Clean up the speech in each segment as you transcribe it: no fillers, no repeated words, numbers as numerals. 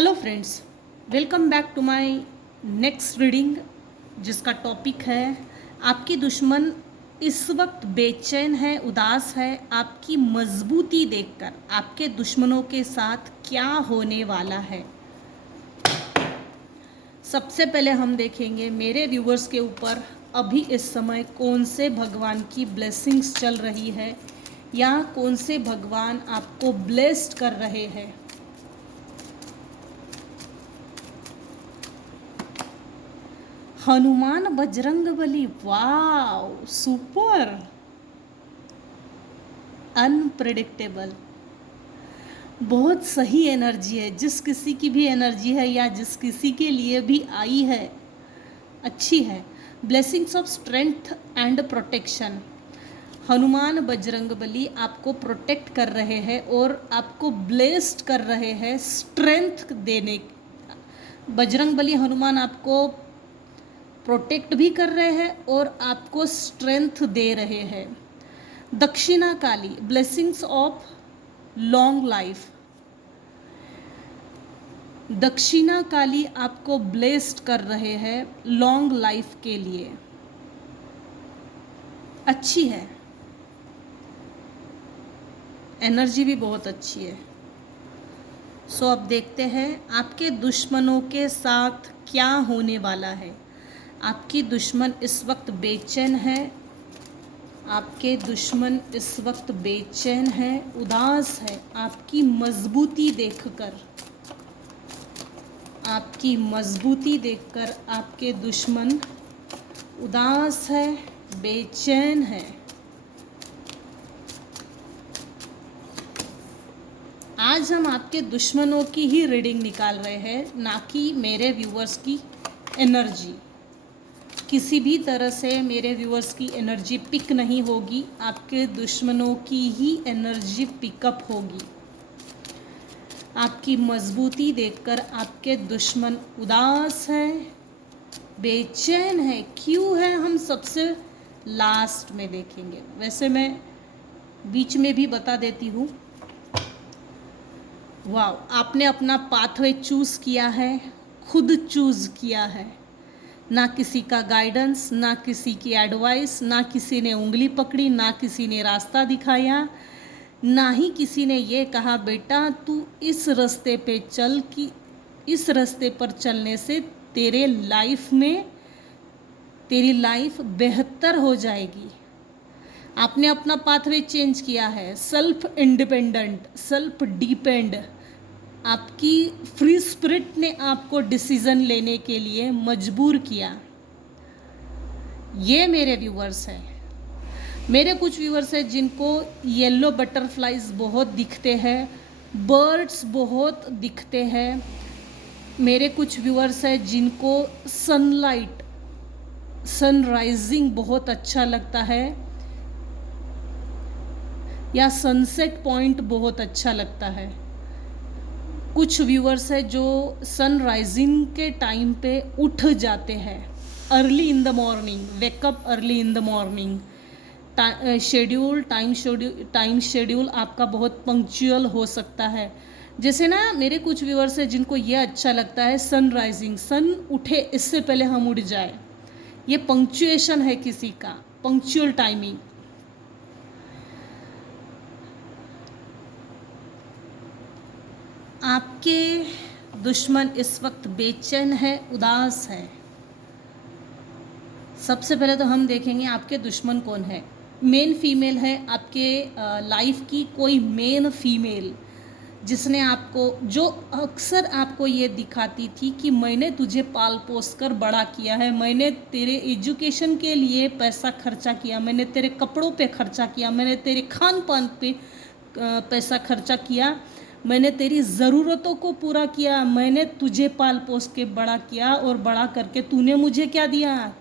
Hello friends, welcome back to my next reading, जिसका topic है आपकी दुश्मन इस वक्त बेचैन है, उदास है। आपकी मजबूती देखकर आपके दुश्मनों के साथ क्या होने वाला है। सबसे पहले हम देखेंगे मेरे व्यूवर्स के ऊपर अभी इस समय कौन से भगवान की ब्लेसिंग्स चल रही है या कौन से भगवान आपको ब्लेस्ड कर रहे हैं। हनुमान बजरंग बली, वाव, सुपर, अनप्रेडिक्टेबल। बहुत सही एनर्जी है। जिस किसी की भी एनर्जी है या जिस किसी के लिए भी आई है, अच्छी है। Blessings of strength and protection. Hanuman Bajrang Bali आपको प्रोटेक्ट कर रहे हैं और आपको ब्लेस्ड कर रहे हैं स्ट्रेंथ देने। बजरंग बली हनुमान आपको प्रोटेक्ट भी कर रहे हैं और आपको स्ट्रेंथ दे रहे हैं। दक्षिणा काली, ब्लेसिंग्स ऑफ लॉन्ग लाइफ। दक्षिणा काली आपको ब्लेस्ड कर रहे हैं लॉन्ग लाइफ के लिए। अच्छी है, एनर्जी भी बहुत अच्छी है। सो अब देखते हैं आपके दुश्मनों के साथ क्या होने वाला है। आपकी दुश्मन इस वक्त बेचैन है। आपके दुश्मन इस वक्त बेचैन है, उदास है। आपकी मजबूती देखकर, आपकी मजबूती देखकर आपके दुश्मन उदास है, बेचैन है। आज हम आपके दुश्मनों की ही रीडिंग निकाल रहे हैं, ना कि मेरे व्यूवर्स की एनर्जी। किसी भी तरह से मेरे व्यूअर्स की एनर्जी पिक नहीं होगी, आपके दुश्मनों की ही एनर्जी पिकअप होगी। आपकी मजबूती देखकर आपके दुश्मन उदास है, बेचैन है। क्यों है, हम सबसे लास्ट में देखेंगे। वैसे मैं बीच में भी बता देती हूँ। वाह, आपने अपना पाथवे चूज़ किया है, खुद चूज़ किया है। ना किसी का गाइडेंस, ना किसी की एडवाइस, ना किसी ने उंगली पकड़ी, ना किसी ने रास्ता दिखाया, ना ही किसी ने ये कहा बेटा तू इस रास्ते पे चल, कि इस रास्ते पर चलने से तेरे लाइफ में तेरी लाइफ बेहतर हो जाएगी। आपने अपना पाथवे चेंज किया है। सेल्फ इंडिपेंडेंट, सेल्फ डिपेंड, आपकी फ्री स्पिरिट ने आपको डिसीजन लेने के लिए मजबूर किया। ये मेरे व्यूवर्स हैं। मेरे कुछ व्यूवर्स हैं जिनको येलो बटरफ्लाइज बहुत दिखते हैं, बर्ड्स बहुत दिखते हैं। मेरे कुछ व्यूवर्स हैं जिनको सनलाइट, सनराइजिंग बहुत अच्छा लगता है या सनसेट पॉइंट बहुत अच्छा लगता है। कुछ व्यूअर्स है जो सनराइजिंग के टाइम पे उठ जाते हैं, early in the morning, wake up early in the morning. Time schedule आपका बहुत पंक्चुअल हो सकता है। जैसे ना मेरे कुछ व्यूअर्स है जिनको ये अच्छा लगता है सनराइजिंग, सन उठे इससे पहले हम उठ जाए। ये पंक्चुएशन है किसी का, पंक्चुअल टाइमिंग। आपके दुश्मन इस वक्त बेचैन है, उदास है। सबसे पहले तो हम देखेंगे आपके दुश्मन कौन है। मेन फीमेल है आपके लाइफ की, कोई मेन फीमेल जिसने आपको, जो अक्सर आपको ये दिखाती थी कि मैंने तुझे पाल पोस कर बड़ा किया है, मैंने तेरे एजुकेशन के लिए पैसा खर्चा किया, मैंने तेरे कपड़ों पे खर्चा किया, मैंने तेरे खान पान पे पैसा खर्चा किया, मैंने तेरी ज़रूरतों को पूरा किया, मैंने तुझे पाल पोस के बड़ा किया और बड़ा करके तूने मुझे क्या दिया,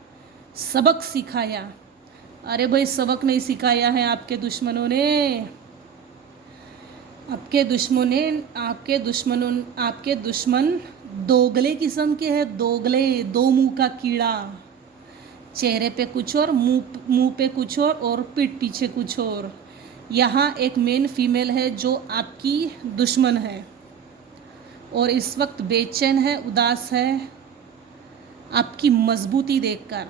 सबक सिखाया। अरे भाई, सबक नहीं सिखाया है आपके दुश्मनों ने। आपके दुश्मन दोगले किस्म के हैं, दोगले, दो मुंह का कीड़ा। चेहरे पे कुछ और, मुंह पे कुछ और पीठ पीछे कुछ और। यहाँ एक मेन फीमेल है जो आपकी दुश्मन है। और इस वक्त बेचैन है, उदास है आपकी मजबूती देखकर।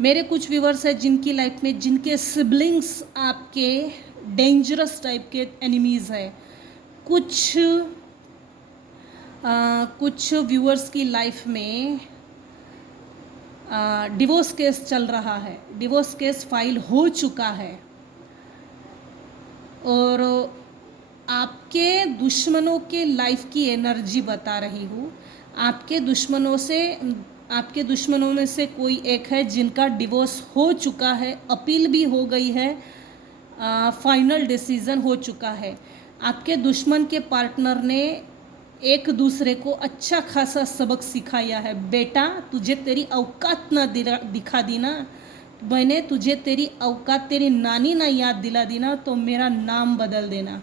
मेरे कुछ व्यूवर्स हैं जिनकी लाइफ में जिनके सिबलिंग्स आपके डेंजरस टाइप के एनिमीज़ हैं। कुछ व्यूअर्स की लाइफ में डिवोर्स केस चल रहा है, डिवोर्स केस फाइल हो चुका है, और आपके दुश्मनों के लाइफ की एनर्जी बता रही हूँ। आपके दुश्मनों में से कोई एक है जिनका डिवोर्स हो चुका है, अपील भी हो गई है, फाइनल डिसीज़न हो चुका है। आपके दुश्मन के पार्टनर ने एक दूसरे को अच्छा खासा सबक सिखाया है। बेटा, तुझे तेरी औकात ना दिखा दी ना, मैंने तुझे तेरी औकात तेरी नानी ना याद दिला दी ना, तो मेरा नाम बदल देना।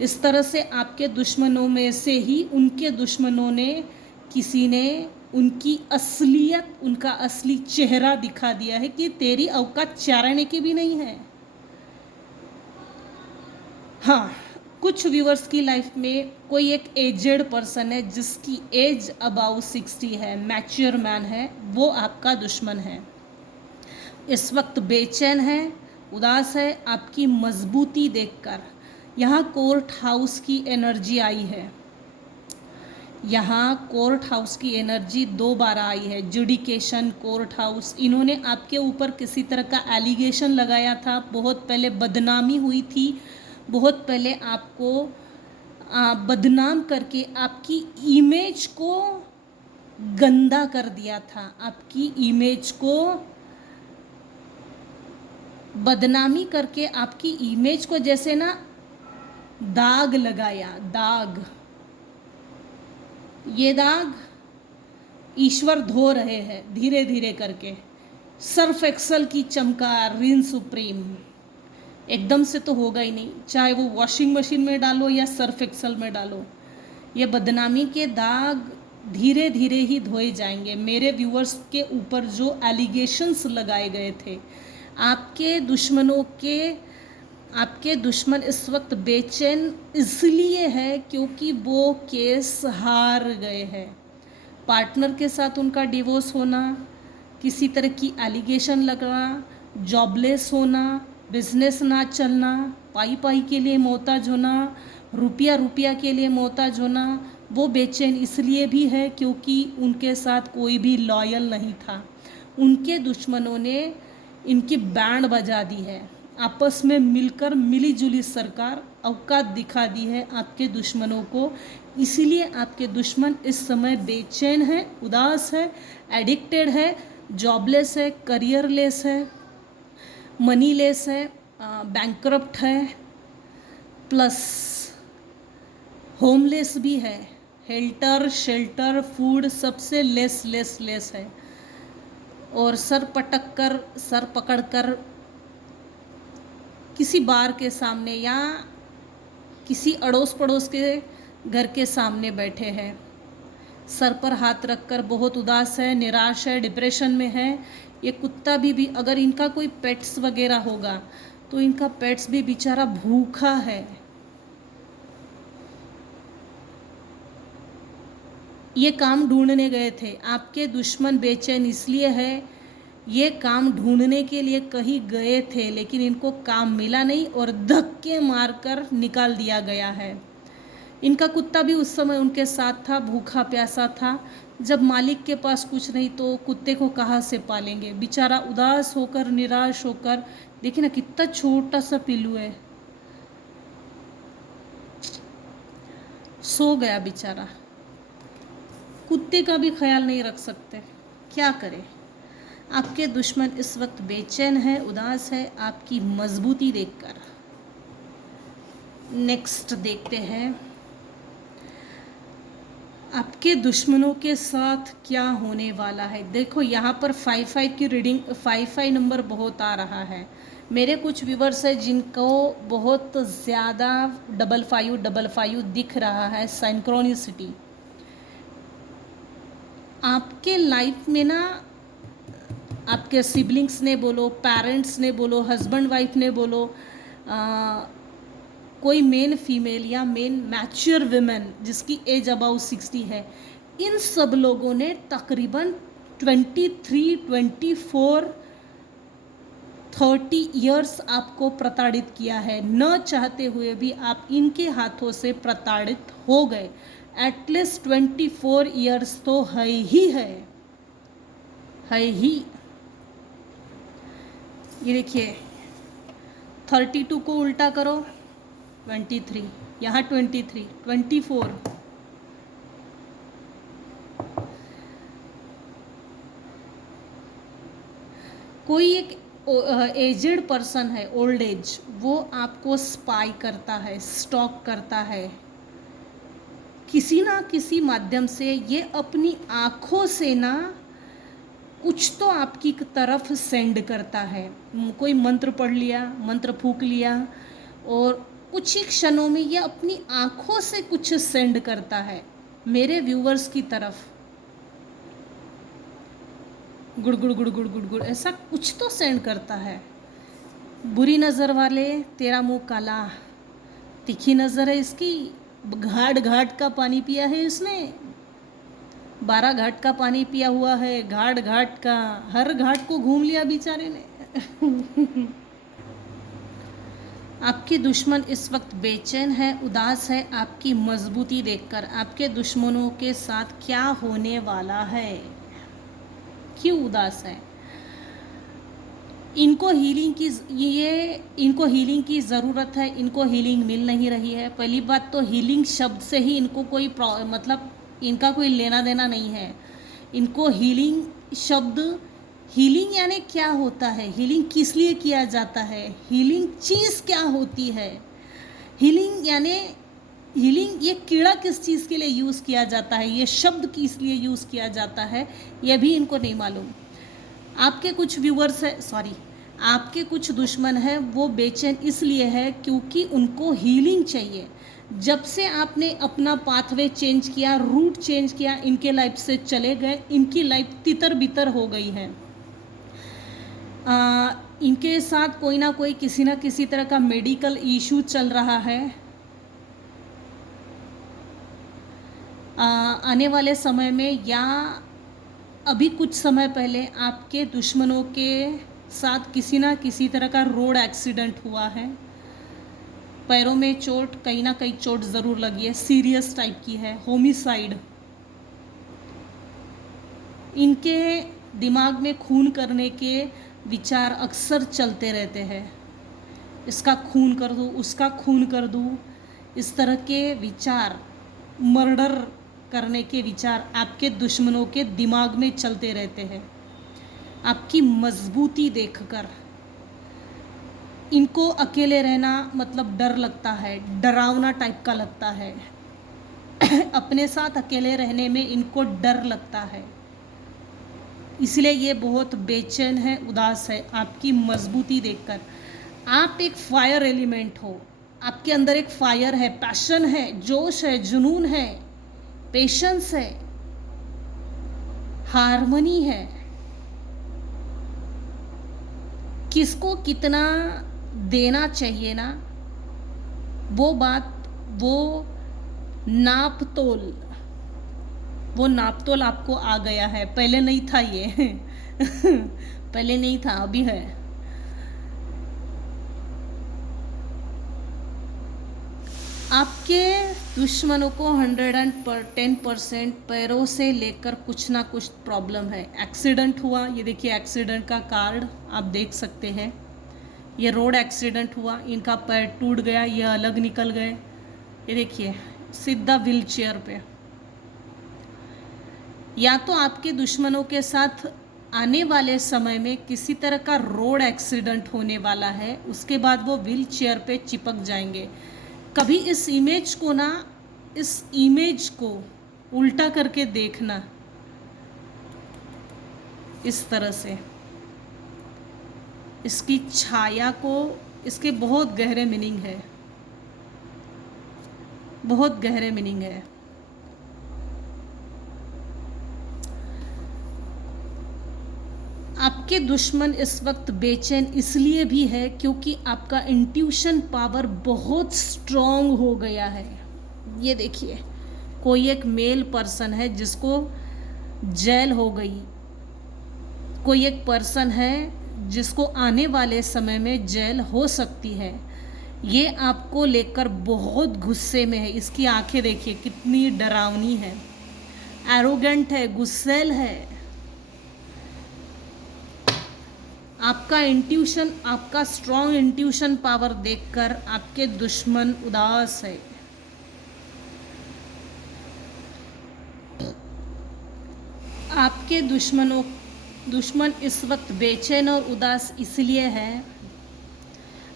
इस तरह से आपके दुश्मनों में से ही उनके दुश्मनों ने किसी ने उनकी असलियत, उनका असली चेहरा दिखा दिया है कि तेरी औकात चाराने की भी नहीं है। हाँ, कुछ व्यूअर्स की लाइफ में कोई एक एजेड पर्सन है जिसकी एज अबाउ 60 है, मैच्योर मैन है, वो आपका दुश्मन है। इस वक्त बेचैन है, उदास है आपकी मजबूती देखकर। यहाँ कोर्ट हाउस की एनर्जी आई है, यहाँ कोर्ट हाउस की एनर्जी 2 बार आई है। जुडिकेशन, कोर्ट हाउस, इन्होंने आपके ऊपर किसी तरह का एलिगेशन लगाया था, बहुत पहले बदनामी हुई थी, बहुत पहले आपको बदनाम करके आपकी इमेज को गंदा कर दिया था, आपकी इमेज को बदनामी करके आपकी इमेज को जैसे ना दाग लगाया, दाग। ये दाग ईश्वर धो रहे हैं धीरे धीरे करके। सर्फ एक्सल की चमकार, रिन सुप्रीम, एकदम से तो होगा ही नहीं, चाहे वो वॉशिंग मशीन में डालो या सर्फ एक्सल में डालो, ये बदनामी के दाग धीरे धीरे ही धोए जाएंगे। मेरे व्यूअर्स के ऊपर जो एलिगेशंस लगाए गए थे, आपके दुश्मन इस वक्त बेचैन इसलिए है क्योंकि वो केस हार गए हैं। पार्टनर के साथ उनका डिवोर्स होना, किसी तरह की एलिगेशन लगना, जॉबलेस होना, बिजनेस ना चलना, पाई पाई के लिए मोहताज होना, रुपया के लिए मोहताज होना, वो बेचैन इसलिए भी है क्योंकि उनके साथ कोई भी लॉयल नहीं था। उनके दुश्मनों ने इनकी बैंड बजा दी है, आपस में मिलकर मिली जुली सरकार औकात दिखा दी है आपके दुश्मनों को। इसीलिए आपके दुश्मन इस समय बेचैन है, उदास है, एडिक्टेड है, जॉबलेस है, करियरलेस है, मनीलेस है, बैंकरप्ट है, प्लस होमलेस भी है, हेल्टर, शेल्टर, फूड सबसे लेस है, और सर पकड़कर किसी बार के सामने या किसी अड़ोस पड़ोस के घर के सामने बैठे हैं, सर पर हाथ रखकर बहुत उदास है, निराश है, डिप्रेशन में है। ये कुत्ता भी अगर इनका कोई पेट्स वगैरह होगा तो इनका पेट्स भी बेचारा भूखा है। ये काम ढूंढने गए थे, आपके दुश्मन बेचैन इसलिए है, ये काम ढूंढने के लिए कहीं गए थे लेकिन इनको काम मिला नहीं और धक्के मारकर निकाल दिया गया है। इनका कुत्ता भी उस समय उनके साथ था, भूखा प्यासा था। जब मालिक के पास कुछ नहीं तो कुत्ते को कहाँ से पालेंगे। बेचारा उदास होकर, निराश होकर, देखिए ना कितना छोटा सा पिल्लू है, सो गया बेचारा। कुत्ते का भी ख्याल नहीं रख सकते, क्या करें। आपके दुश्मन इस वक्त बेचैन है, उदास है आपकी मजबूती देखकर। नेक्स्ट देखते हैं आपके दुश्मनों के साथ क्या होने वाला है। देखो यहाँ पर 55 की रीडिंग, 55 नंबर बहुत आ रहा है। मेरे कुछ व्यूवर्स है जिनको बहुत ज़्यादा 55 दिख रहा है, सिंक्रोनिसिटी। आपके लाइफ में ना आपके सिबलिंग्स ने बोलो, पेरेंट्स ने बोलो, हस्बैंड वाइफ ने बोलो, कोई मेन फीमेल या मेन मैच्योर विमेन जिसकी एज अबाउट 60 है, इन सब लोगों ने तकरीबन 23, 24, 30 ईयर्स आपको प्रताड़ित किया है। न चाहते हुए भी आप इनके हाथों से प्रताड़ित हो गए। एटलीस्ट 24 ईयर्स तो है ही है ही। ये देखिए 32 को उल्टा करो 23, यहाँ 23, 24। कोई एक एजेड पर्सन है, ओल्ड एज, वो आपको स्पाई करता है, स्टॉक करता है किसी ना किसी माध्यम से। ये अपनी आँखों से ना कुछ तो आपकी तरफ सेंड करता है। कोई मंत्र पढ़ लिया, मंत्र फूंक लिया, और कुछ ही क्षणों में ये अपनी आँखों से कुछ सेंड करता है मेरे व्यूवर्स की तरफ। गुड़ गुड़ गुड़ गुड़ गुड़ गुड़ ऐसा कुछ तो सेंड करता है। बुरी नज़र वाले तेरा मुंह काला, तीखी नज़र है इसकी, घाट घाट का पानी पिया है इसने, 12 घाट का पानी पिया हुआ है, घाट घाट का, हर घाट को घूम लिया बेचारे ने। आपके दुश्मन इस वक्त बेचैन है, उदास है आपकी मजबूती देखकर। आपके दुश्मनों के साथ क्या होने वाला है, क्यों उदास है? इनको हीलिंग की ज़रूरत है, इनको हीलिंग मिल नहीं रही है। पहली बात तो हीलिंग शब्द से ही इनको कोई मतलब इनका कोई लेना देना नहीं है। इनको हीलिंग शब्द, हीलिंग यानी क्या होता है, हीलिंग किस लिए किया जाता है, हीलिंग चीज़ क्या होती है, हीलिंग यानी हीलिंग ये कीड़ा किस चीज़ के लिए यूज़ किया जाता है, ये शब्द किस लिए यूज़ किया जाता है, ये भी इनको नहीं मालूम। आपके कुछ व्यूवर्स है, सॉरी, आपके कुछ दुश्मन हैं, वो बेचैन इसलिए है क्योंकि उनको हीलिंग चाहिए। जब से आपने अपना पाथवे चेंज किया, रूट चेंज किया, इनके लाइफ से चले गए, इनकी लाइफ तितर बितर हो गई है। इनके साथ कोई ना कोई किसी ना किसी तरह का मेडिकल इशू चल रहा है। आने वाले समय में या अभी कुछ समय पहले आपके दुश्मनों के साथ किसी ना किसी तरह का रोड एक्सीडेंट हुआ है। पैरों में चोट, कहीं ना कहीं चोट ज़रूर लगी है, सीरियस टाइप की है, होमिसाइड। इनके दिमाग में खून करने के विचार अक्सर चलते रहते हैं। इसका खून कर दूँ, उसका खून कर दूँ, इस तरह के विचार, मर्डर करने के विचार आपके दुश्मनों के दिमाग में चलते रहते हैं। आपकी मजबूती देखकर इनको अकेले रहना मतलब डर लगता है, डरावना टाइप का लगता है। अपने साथ अकेले रहने में इनको डर लगता है, इसलिए ये बहुत बेचैन है, उदास है आपकी मजबूती देखकर। आप एक फायर एलिमेंट हो, आपके अंदर एक फायर है, पैशन है, जोश है, जुनून है, पेशेंस है, हार्मनी है। किसको कितना देना चाहिए ना, वो बात, वो नापतोल आपको आ गया है। पहले नहीं था ये। पहले नहीं था, अभी है। आपके दुश्मनों को 110% पैरों से लेकर कुछ ना कुछ प्रॉब्लम है। एक्सीडेंट हुआ, ये देखिए एक्सीडेंट का कार्ड आप देख सकते हैं। ये रोड एक्सीडेंट हुआ, इनका पैर टूट गया, ये अलग निकल गए। ये देखिए सीधा व्हील चेयर पे। या तो आपके दुश्मनों के साथ आने वाले समय में किसी तरह का रोड एक्सीडेंट होने वाला है, उसके बाद वो व्हील चेयर पे चिपक जाएंगे। कभी इस इमेज को उल्टा करके देखना, इस तरह से इसकी छाया को, इसके बहुत गहरे मीनिंग है, बहुत गहरे मीनिंग है। आपके दुश्मन इस वक्त बेचैन इसलिए भी है क्योंकि आपका इंट्यूशन पावर बहुत स्ट्रॉन्ग हो गया है। ये देखिए, कोई एक मेल पर्सन है जिसको जेल हो गई, कोई एक पर्सन है जिसको आने वाले समय में जेल हो सकती है। ये आपको लेकर बहुत गुस्से में है। इसकी आंखें देखिए कितनी डरावनी है, एरोगेंट है, गुस्सैल है। आपका इंट्यूशन, आपका स्ट्रॉन्ग इंट्यूशन पावर देखकर आपके दुश्मन उदास है। आपके दुश्मन इस वक्त बेचैन और उदास इसलिए है,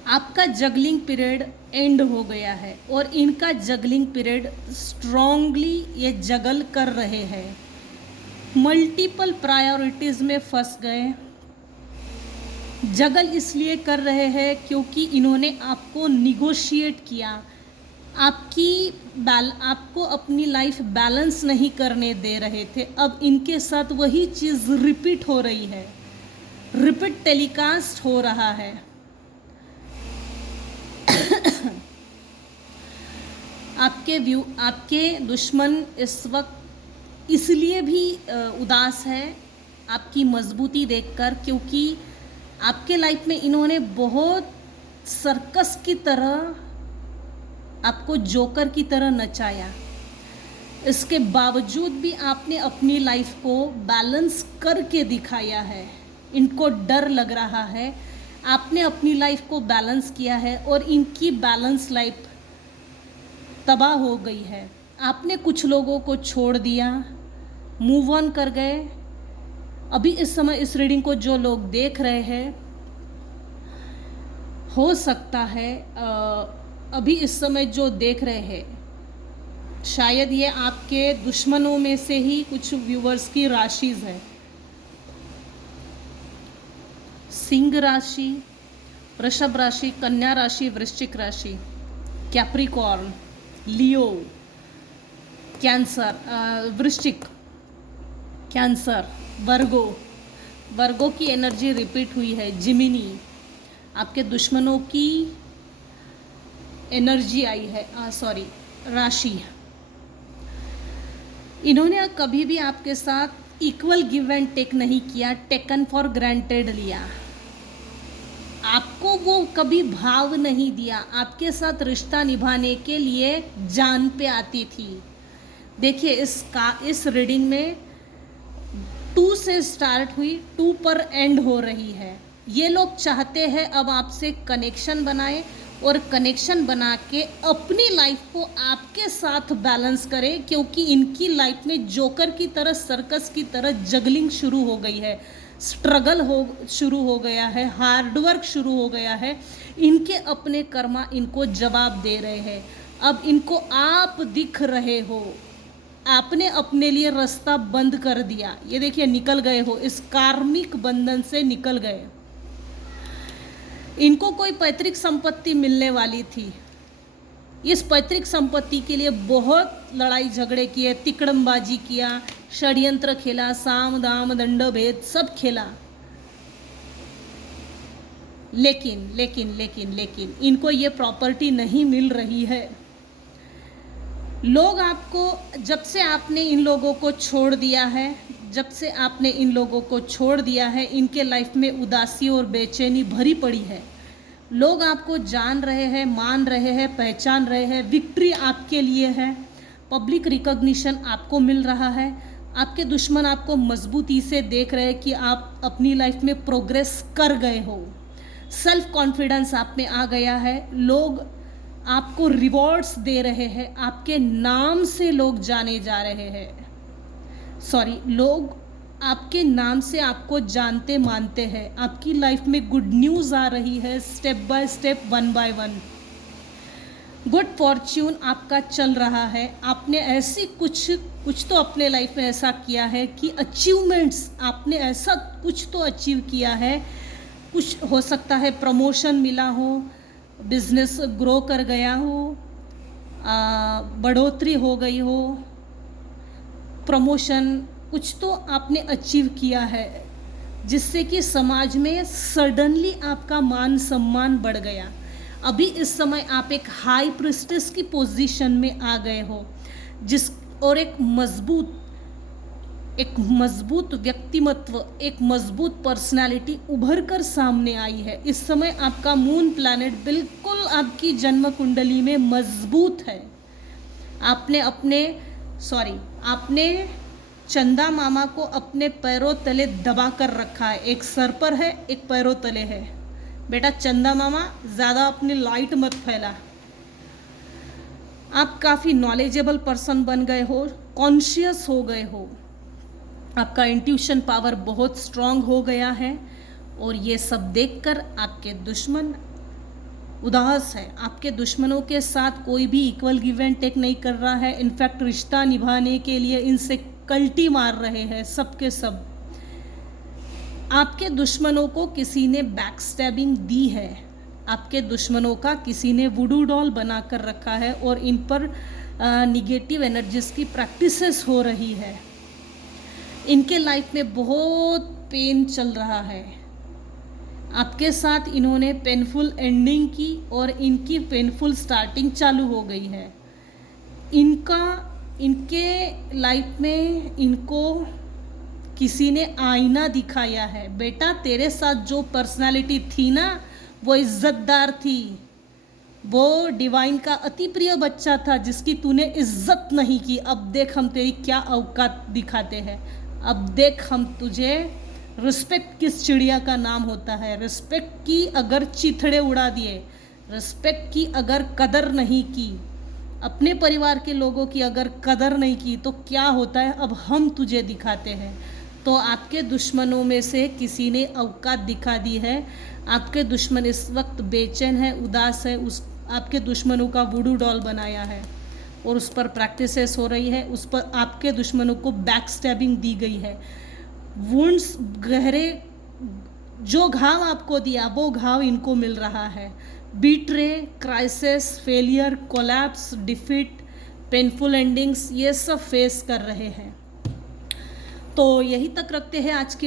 आपका जगलिंग पीरियड एंड हो गया है और इनका जगलिंग पीरियड स्ट्रॉन्गली ये जगल कर रहे हैं। मल्टीपल प्रायोरिटीज़ में फंस गए। जगल इसलिए कर रहे हैं क्योंकि इन्होंने आपको निगोशिएट किया, आपको अपनी लाइफ बैलेंस नहीं करने दे रहे थे। अब इनके साथ वही चीज़ रिपीट हो रही है, रिपीट टेलीकास्ट हो रहा है। आपके दुश्मन इस वक्त इसलिए भी उदास है आपकी मजबूती देखकर, क्योंकि आपके लाइफ में इन्होंने बहुत सर्कस की तरह आपको जोकर की तरह नचाया। इसके बावजूद भी आपने अपनी लाइफ को बैलेंस करके दिखाया है। इनको डर लग रहा है, आपने अपनी लाइफ को बैलेंस किया है और इनकी बैलेंस लाइफ तबाह हो गई है। आपने कुछ लोगों को छोड़ दिया, मूव ऑन कर गए। अभी इस समय इस रीडिंग को जो लोग देख रहे हैं, हो सकता है अभी इस समय जो देख रहे हैं, शायद ये आपके दुश्मनों में से ही कुछ व्यूवर्स की राशिज है। सिंह राशि, वृषभ राशि, कन्या राशि, वृश्चिक राशि, कैप्रिकॉर्न, लियो, कैंसर, वृश्चिक, कैंसर, वर्गो की एनर्जी रिपीट हुई है। जिमिनी, आपके दुश्मनों की एनर्जी आई है, राशि। इन्होंने कभी भी आपके साथ इक्वल गिव एंड टेक नहीं किया, टेकन फॉर ग्रांटेड लिया। आपको वो कभी भाव नहीं दिया, आपके साथ रिश्ता निभाने के लिए जान पे आती थी। देखिए इस रीडिंग में 2 से स्टार्ट हुई, 2 पर एंड हो रही है। ये लोग चाहते हैं अब आपसे कनेक्शन बनाए और कनेक्शन बना के अपनी लाइफ को आपके साथ बैलेंस करें, क्योंकि इनकी लाइफ में जोकर की तरह, सर्कस की तरह जगलिंग शुरू हो गई है, स्ट्रगल शुरू हो गया है, हार्डवर्क शुरू हो गया है। इनके अपने कर्मा इनको जवाब दे रहे हैं। अब इनको आप दिख रहे हो, आपने अपने लिए रास्ता बंद कर दिया। ये देखिए निकल गए हो, इस कार्मिक बंधन से निकल गए। इनको कोई पैतृक संपत्ति मिलने वाली थी, इस पैतृक संपत्ति के लिए बहुत लड़ाई झगड़े किए, तिकड़मबाजी किया, षड्यंत्र खेला, साम दाम दंड भेद सब खेला, लेकिन इनको ये प्रॉपर्टी नहीं मिल रही है। लोग आपको, जब से आपने इन लोगों को छोड़ दिया है, इनके लाइफ में उदासी और बेचैनी भरी पड़ी है। लोग आपको जान रहे हैं, मान रहे हैं, पहचान रहे हैं, विक्ट्री आपके लिए है, पब्लिक रिकॉग्निशन आपको मिल रहा है। आपके दुश्मन आपको मजबूती से देख रहे हैं कि आप अपनी लाइफ में प्रोग्रेस कर गए हो, सेल्फ कॉन्फिडेंस आप में आ गया है। लोग आपको रिवॉर्ड्स दे रहे हैं, आपके नाम से लोग जाने जा रहे हैं, लोग आपके नाम से आपको जानते मानते हैं। आपकी लाइफ में गुड न्यूज़ आ रही है, step by step, 1 by 1 good fortune आपका चल रहा है। आपने ऐसी कुछ तो अपने लाइफ में ऐसा किया है कि अचीवमेंट्स, आपने ऐसा कुछ तो अचीव किया है। कुछ हो सकता है प्रमोशन मिला हो, बिजनेस ग्रो कर गया हो, बढ़ोतरी हो गई हो, प्रमोशन, कुछ तो आपने अचीव किया है। जिससे कि समाज में सडनली आपका मान सम्मान बढ़ गया। अभी इस समय आप एक हाई प्रिस्टेस की पोजीशन में आ गए हो, जिस और एक मजबूत व्यक्तिमत्व, एक मजबूत पर्सनालिटी उभर कर सामने आई है। इस समय आपका मून प्लैनेट बिल्कुल आपकी जन्म कुंडली में मजबूत है। आपने चंदा मामा को अपने पैरों तले दबा कर रखा है। एक सर पर है, एक पैरों तले है। बेटा चंदा मामा, ज़्यादा अपनी लाइट मत फैला। आप काफ़ी नॉलेजेबल पर्सन बन गए हो, कॉन्शियस हो गए हो, आपका इंट्यूशन पावर बहुत स्ट्रांग हो गया है। और ये सब देखकर आपके दुश्मन उदास है। आपके दुश्मनों के साथ कोई भी इक्वल गिव एंड टेक नहीं कर रहा है। इनफैक्ट रिश्ता निभाने के लिए इनसे कल्टी मार रहे हैं सबके सब। आपके दुश्मनों को किसी ने बैक स्टैबिंग दी है। आपके दुश्मनों का किसी ने वुडू डॉल बना कर रखा है और इन पर निगेटिव एनर्जीज की प्रैक्टिसेस हो रही है। इनके लाइफ में बहुत पेन चल रहा है। आपके साथ इन्होंने पेनफुल एंडिंग की और इनकी पेनफुल स्टार्टिंग चालू हो गई है। इनके लाइफ में इनको किसी ने आईना दिखाया है। बेटा तेरे साथ जो पर्सनालिटी थी ना, वो इज्जतदार थी, वो डिवाइन का अति प्रिय बच्चा था जिसकी तूने इज्जत नहीं की। अब देख हम तेरी क्या औकात दिखाते हैं। अब देख हम तुझे रिस्पेक्ट किस चिड़िया का नाम होता है। रिस्पेक्ट की अगर चिथड़े उड़ा दिए, रिस्पेक्ट की अगर कदर नहीं की, अपने परिवार के लोगों की अगर कदर नहीं की तो क्या होता है, अब हम तुझे दिखाते हैं। तो आपके दुश्मनों में से किसी ने औकात दिखा दी है। आपके दुश्मन इस वक्त बेचैन है, उदास है। आपके दुश्मनों का वुडू डॉल बनाया है और उस पर प्रैक्टिसेस हो रही है। उस पर आपके दुश्मनों को बैक स्टैबिंग दी गई है। वुंड्स गहरे, जो घाव आपको दिया वो घाव इनको मिल रहा है। Betray, crisis, failure, collapse, defeat, painful endings, ये सब फेस कर रहे हैं। तो यही तक रखते हैं आज की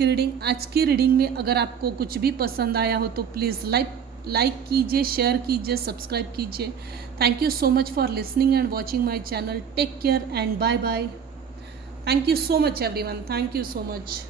रीडिंग। आज की रीडिंग में अगर आपको कुछ भी पसंद आया हो तो प्लीज़ लाइक कीजिए, शेयर कीजिए, सब्सक्राइब कीजिए। Thank you so much for listening and watching my channel. Take care and bye bye. Thank you so much everyone. Thank you so much.